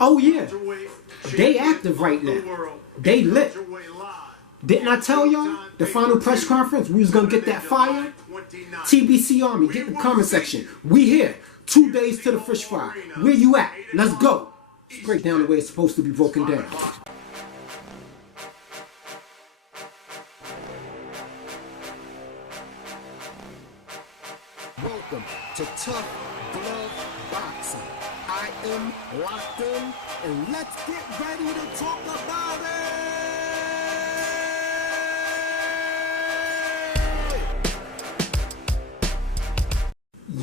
Oh yeah, they active right now. They lit. Didn't I tell y'all the final press conference we was gonna get that fire? TBC Army, get in the comment section. We here. 2 days to the fish fry. Where you at? Let's go. Break down the way it's supposed to be broken down. Welcome to Tough Glove Boxing. I am locked in, and let's get ready to talk about it.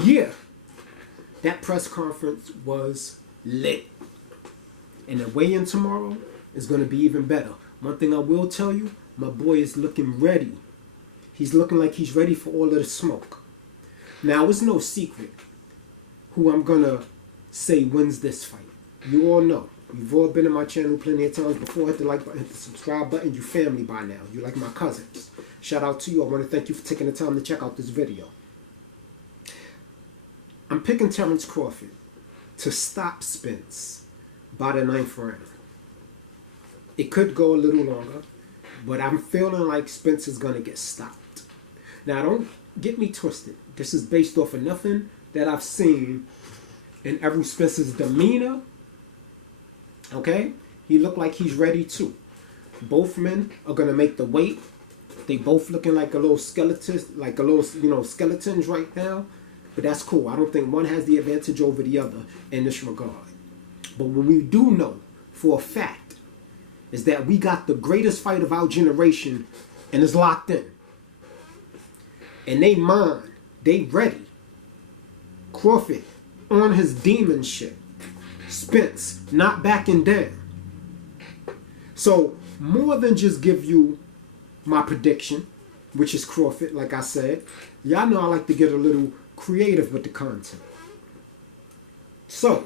Yeah, that press conference was lit. And the weigh-in tomorrow is going to be even better. One thing I will tell you, my boy is looking ready. He's looking like he's ready for all of the smoke. Now, it's no secret who I'm going to say wins this fight. You all know. You've all been in my channel plenty of times before. Hit the like button, hit the subscribe button. You family by now. You like my cousins. Shout out to you. I want to thank you for taking the time to check out this video. I'm picking Terence Crawford to stop Spence by the 9th round. It could go a little longer, but I'm feeling like Spence is going to get stopped. Now, don't get me twisted. This is based off of nothing that I've seen in Errol Spence's demeanor. Okay? He looked like he's ready too. Both men are going to make the weight. They both looking like a little skeleton, skeletons right now. But that's cool. I don't think one has the advantage over the other in this regard. But what we do know for a fact is that we got the greatest fight of our generation and it's locked in. And they mind, they ready. Crawford on his demon shit. Spence not backing down. So more than just give you my prediction, which is Crawford, like I said, y'all know I like to get a little creative with the content. So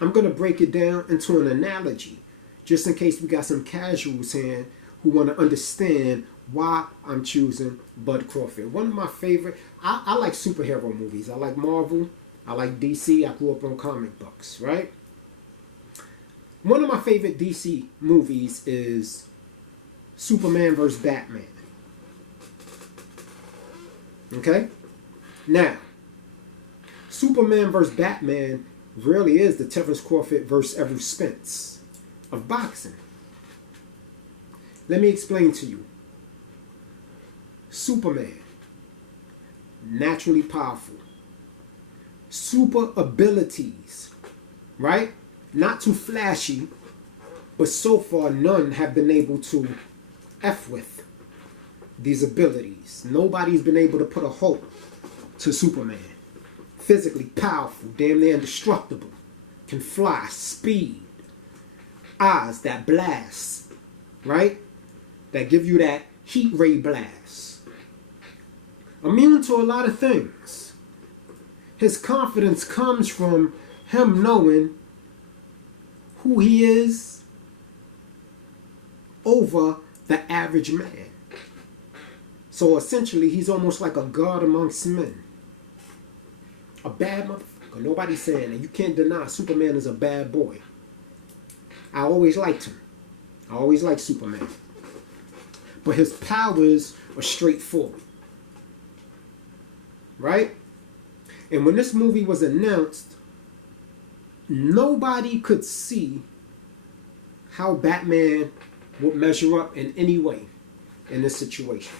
I'm going to break it down into an analogy, just in case we got some casuals here who want to understand why I'm choosing Bud Crawford. One of my favorite, I like superhero movies. I like Marvel. I like DC. I grew up on comic books, right? One of my favorite DC movies is Superman vs. Batman. Okay? Now, Superman vs. Batman really is the Terence Crawford versus Errol Spence of boxing. Let me explain to you. Superman, naturally powerful. Super abilities, right? Not too flashy, but so far none have been able to F with these abilities. Nobody's been able to put a halt to Superman. Physically powerful, damn near indestructible. Can fly, speed, eyes that blast, right? That give you that heat ray blast. Immune to a lot of things. His confidence comes from him knowing who he is over the average man. So essentially, he's almost like a god amongst men. A bad motherfucker. Nobody's saying that. You can't deny Superman is a bad boy. I always liked him. I always liked Superman. But his powers are straightforward. Right? And when this movie was announced, nobody could see how Batman would measure up in any way in this situation.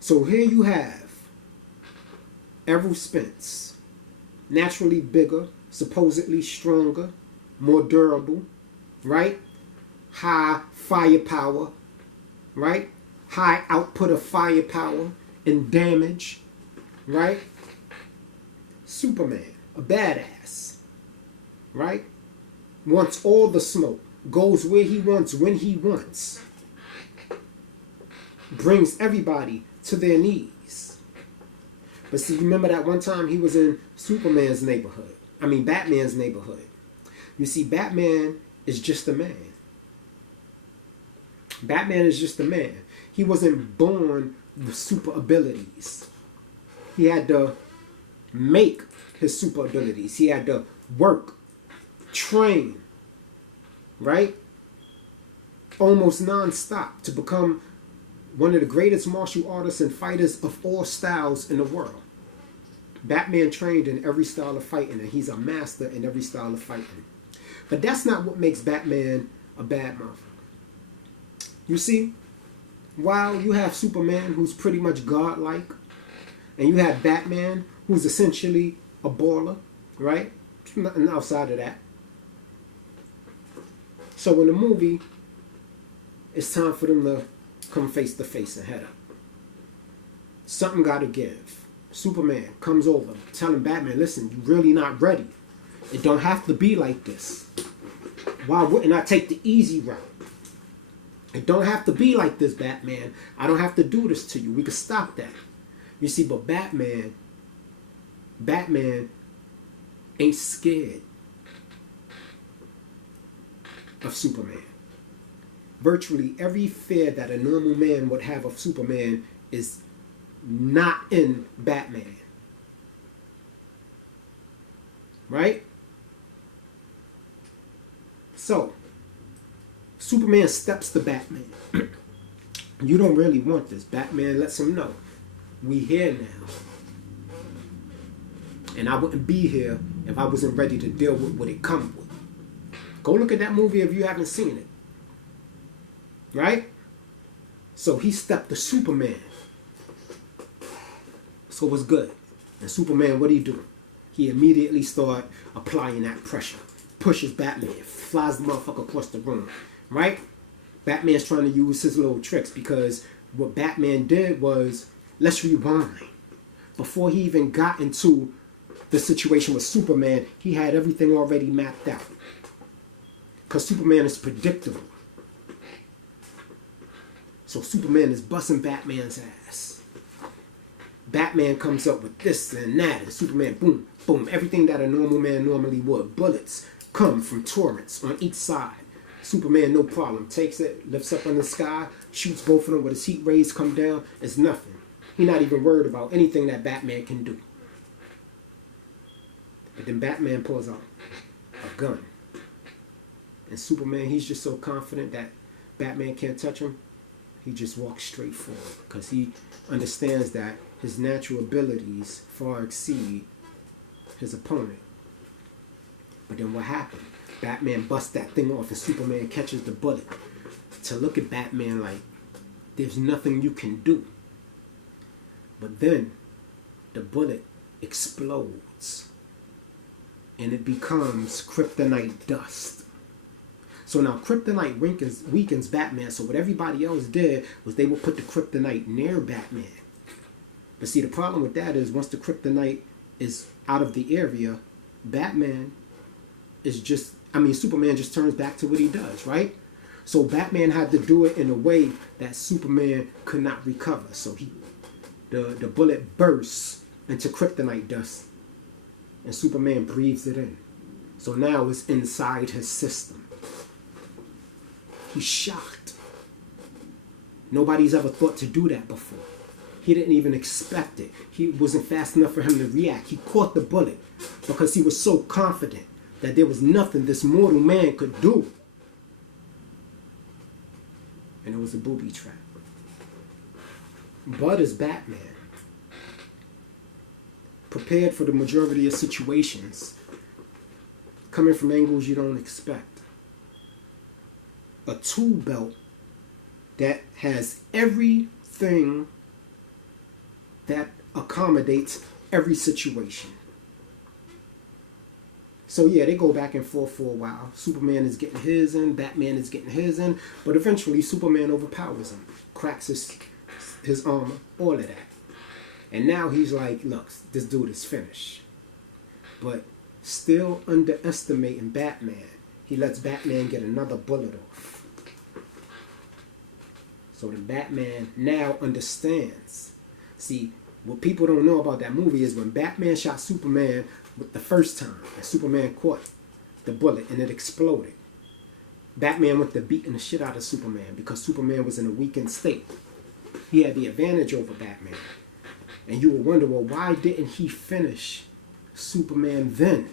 So here you have Errol Spence, naturally bigger, supposedly stronger, more durable, right? High firepower, right? High output of firepower and damage, right? Superman, a badass, right? Wants all the smoke, goes where he wants, when he wants, brings everybody to their knees. But see, remember that one time he was in Batman's neighborhood. You see, Batman is just a man. Batman is just a man. He wasn't born with super abilities. He had to make his super abilities. He had to work train, right? Almost non-stop to become one of the greatest martial artists and fighters of all styles in the world. Batman trained in every style of fighting, and he's a master in every style of fighting. But that's not what makes Batman a bad motherfucker. You see, while you have Superman, who's pretty much godlike, and you have Batman, who's essentially a baller, right? Nothing outside of that. So in the movie, it's time for them to come face to face and head up. Something got to give. Superman comes over, telling Batman, listen, you're really not ready. It don't have to be like this. Why wouldn't I take the easy route? It don't have to be like this, Batman. I don't have to do this to you. We can stop that. You see, but Batman ain't scared of Superman. Virtually every fear that a normal man would have of Superman is not in Batman. Right? So, Superman steps to Batman. You don't really want this. Batman lets him know, we here now. And I wouldn't be here if I wasn't ready to deal with what it comes with. Go look at that movie if you haven't seen it. Right? So he stepped to Superman. So it's good. And Superman, what do? He immediately started applying that pressure. Pushes Batman. Flies the motherfucker across the room. Right? Batman's trying to use his little tricks because what Batman did was, let's rewind. Before he even got into the situation with Superman, he had everything already mapped out. Because Superman is predictable. So Superman is busting Batman's ass. Batman comes up with this and that, and Superman, boom, boom, everything that a normal man normally would. Bullets come from torrents on each side. Superman, no problem, takes it, lifts up in the sky, shoots both of them with his heat rays, come down. It's nothing. He's not even worried about anything that Batman can do. But then Batman pulls out a gun. And Superman, he's just so confident that Batman can't touch him. He just walks straight forward because he understands that his natural abilities far exceed his opponent. But then what happened? Batman busts that thing off and Superman catches the bullet. To look at Batman like, there's nothing you can do. But then the bullet explodes and it becomes kryptonite dust. So now kryptonite weakens Batman. So what everybody else did was they would put the kryptonite near Batman. But see, the problem with that is once the kryptonite is out of the area, Superman just turns back to what he does, right? So Batman had to do it in a way that Superman could not recover. So the bullet bursts into kryptonite dust and Superman breathes it in. So now it's inside his system. He's shocked. Nobody's ever thought to do that before. He didn't even expect it. He wasn't fast enough for him to react. He caught the bullet because he was so confident that there was nothing this mortal man could do. And it was a booby trap. But as Batman, prepared for the majority of situations, coming from angles you don't expect. A tool belt that has everything that accommodates every situation. So yeah, they go back and forth for a while. Superman is getting his in, Batman is getting his in, but eventually Superman overpowers him, cracks his armor, all of that. And now he's like, look, this dude is finished. But still underestimating Batman, he lets Batman get another bullet off. So the Batman now understands. See, what people don't know about that movie is when Batman shot Superman the first time, and Superman caught the bullet and it exploded, Batman went to beating the shit out of Superman because Superman was in a weakened state. He had the advantage over Batman. And you will wonder, well, why didn't he finish Superman then?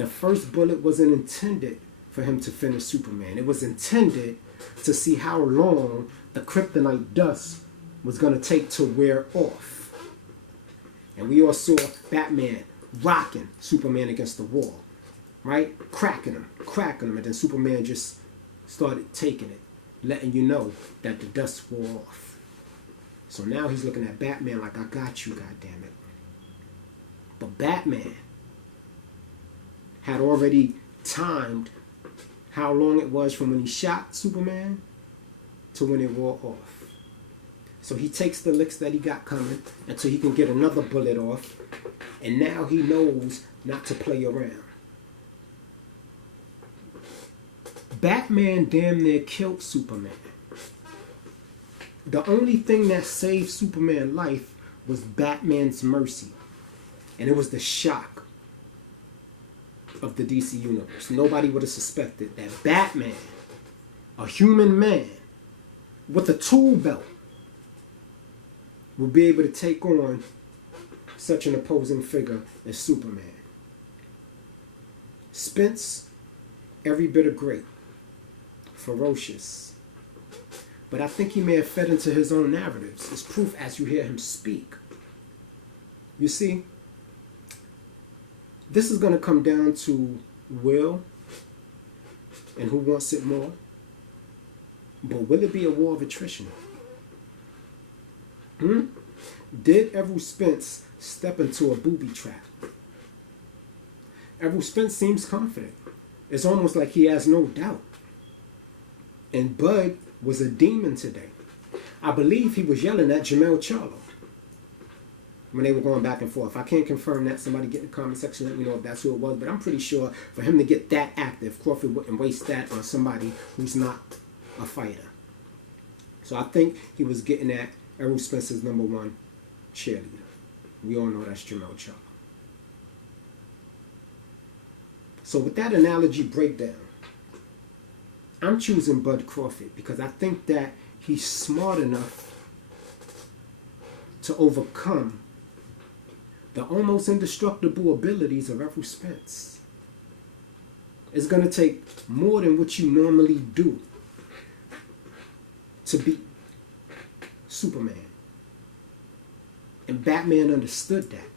The first bullet wasn't intended for him to finish Superman. It was intended to see how long the kryptonite dust was going to take to wear off. And we all saw Batman rocking Superman against the wall, right? Cracking him, and then Superman just started taking it, letting you know that the dust wore off. So now he's looking at Batman like, I got you, goddammit. But Batman had already timed how long it was from when he shot Superman to when it wore off. So he takes the licks that he got coming until he can get another bullet off, and now he knows not to play around. Batman damn near killed Superman. The only thing that saved Superman's life was Batman's mercy. And it was the shock of the DC Universe. Nobody would have suspected that Batman, a human man with a tool belt, would be able to take on such an opposing figure as Superman. Spence, every bit of great, ferocious. But I think he may have fed into his own narratives. It's proof as you hear him speak. You see, this is going to come down to will and who wants it more. But will it be a war of attrition? Did Errol Spence step into a booby trap? Errol Spence seems confident. It's almost like he has no doubt. And Bud was a demon today. I believe he was yelling at Jamel Charlo when they were going back and forth. I can't confirm that. Somebody get in the comment section, let me know if that's who it was. But I'm pretty sure for him to get that active, Crawford wouldn't waste that on somebody who's not a fighter. So I think he was getting at Errol Spence's #1 cheerleader. We all know that's Jamel Charlo. So with that analogy breakdown, I'm choosing Bud Crawford because I think that he's smart enough to overcome the almost indestructible abilities of Errol Spence. It's going to take more than what you normally do to beat Superman. And Batman understood that.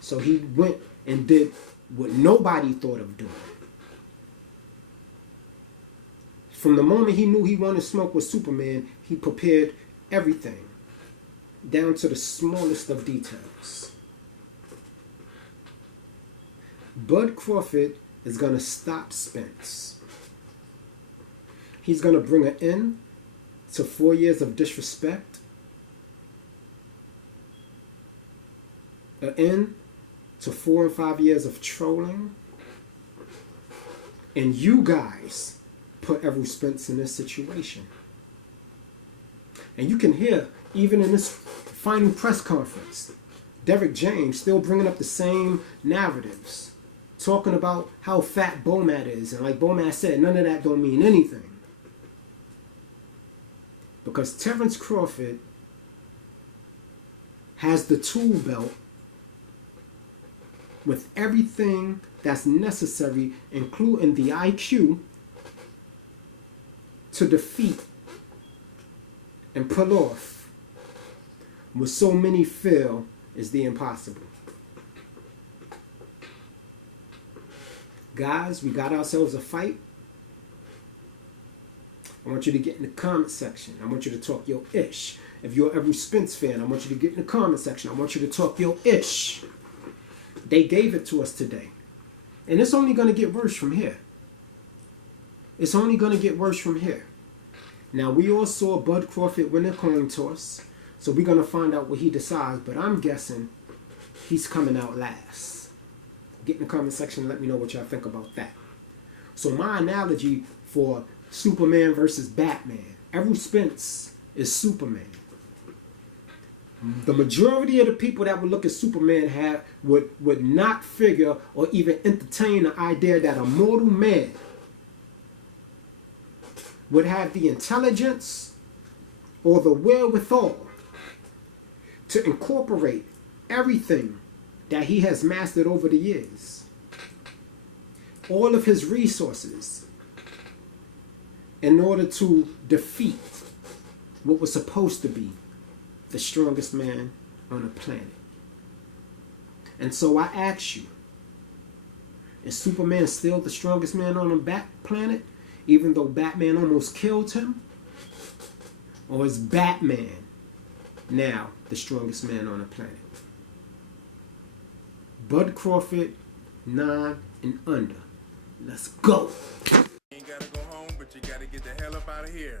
So he went and did what nobody thought of doing. From the moment he knew he wanted to smoke with Superman, he prepared everything, down to the smallest of details. Bud Crawford is going to stop Spence. He's going to bring an end to 4 years of disrespect, an end to 4 and 5 years of trolling, and you guys put Errol Spence in this situation. And you can hear, even in this final press conference, Derek James still bringing up the same narratives, talking about how fat Bomat is. And like Bomat said, none of that don't mean anything. Because Terence Crawford has the tool belt with everything that's necessary, including the IQ, to defeat and pull off what so many feel is the impossible. Guys, we got ourselves a fight. I want you to get in the comment section. I want you to talk your ish. If you're an Errol Spence fan, I want you to get in the comment section. I want you to talk your ish. They gave it to us today. And it's only going to get worse from here. It's only going to get worse from here. Now, we all saw Bud Crawford win a coin toss, so we're going to find out what he decides, but I'm guessing he's coming out last. Get in the comment section and let me know what y'all think about that. So my analogy for Superman versus Batman, Errol Spence is Superman. The majority of the people that would look at Superman would not figure or even entertain the idea that a mortal man would have the intelligence or the wherewithal to incorporate everything that he has mastered over the years all of his resources in order to defeat what was supposed to be the strongest man on the planet. And so I ask you, is Superman still the strongest man on the planet, even though Batman almost killed him? Or is Batman now the strongest man on the planet? Bud Crawford, 9 and under. Let's go. You ain't gotta go home, but you gotta get the hell up out of here.